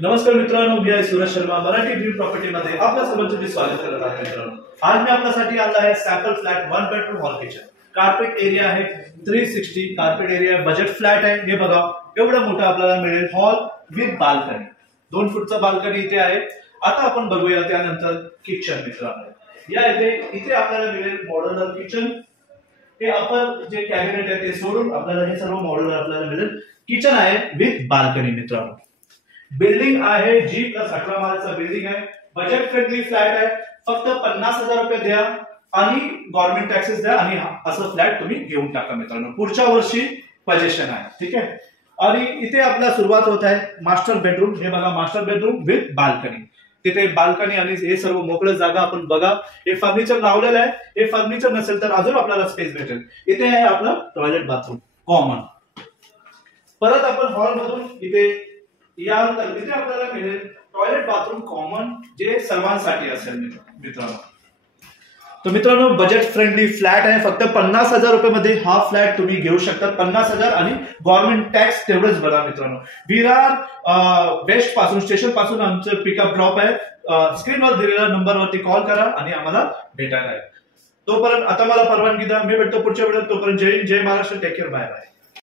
नमस्कार मित्रांनो, मी आहे सूरज शर्मा. मराठी ड्रीम प्रॉपर्टी मध्ये आपल्या सर्वांचे स्वागत करत आहे. मित्रांनो, आज मी आपल्यासाठी आणला आहे sample flat 1 bedroom hall kitchen. Carpet area आहे 360 कार्पेट एरिया, बजेट फ्लॅट आहे. हे बघा, एवढा मोठा आपल्याला मिळेल हॉल विथ बाल्कनी. 2 फूटचा बाल्कनी इथे आहे. आता आपण बघूया त्यानंतर किचन. मित्रांनो, या इथे आपल्याला मिळेल मॉड्युलर किचन. हे आपण जे कॅबिनेट आहे ते सोडून आपल्याला हे सर्व मॉड्युलर आपल्याला मिळेल. किचन आहे विथ बाल्कनी. मित्रांनो, बिल्डिंग आहे G+18 माळ्याचा बिल्डिंग आहे. बजेट फ्रेंडली फ्लॅट आहे. फक्त 50,000 रुपये द्या आणि गव्हर्नमेंट टॅक्सेस द्या आणि असं फ्लॅट तुम्ही घेऊन टाका. मित्रांनो, पुढच्या वर्षी पोजेशन आहे. ठीक आहे. आणि इथे आपला सुरुवात होत आहे मास्टर बेडरूम. हे बघा, मास्टर बेडरूम विथ बाल्कनी. तिथे बाल्कनी आणि हे सर्व मोकळं जागा आपण बघा. हे फर्निचर लावलेलं आहे. हे फर्निचर नसेल तर अजून आपल्याला स्पेस भेटेल. इथे आहे आपलं टॉयलेट बाथरूम कॉमन. परत आपण हॉल मधून इथे यानंतर इथे आपल्याला मिळेल टॉयलेट बाथरूम कॉमन, जे सर्वांसाठी असेल. मित्रांनो, तर मित्रांनो, बजेट फ्रेंडली फ्लॅट आहे. फक्त 50,000 रुपये मध्ये हा फ्लॅट तुम्ही घेऊ शकता. 50,000 आणि गव्हर्नमेंट टॅक्स तेवढंच बघा. मित्रांनो, विरार वेस्ट पासून स्टेशन पासून आमचं पिकअप ड्रॉप आहे. स्क्रीनवर दिलेल्या नंबरवरती कॉल करा आणि आम्हाला भेटायला आहे. तोपर्यंत आता मला परवानगी द्या. मी भेटतो पुढच्या वेळेत. तोपर्यंत जय हिंद, जय Maharashtra. Take care. Bye bye.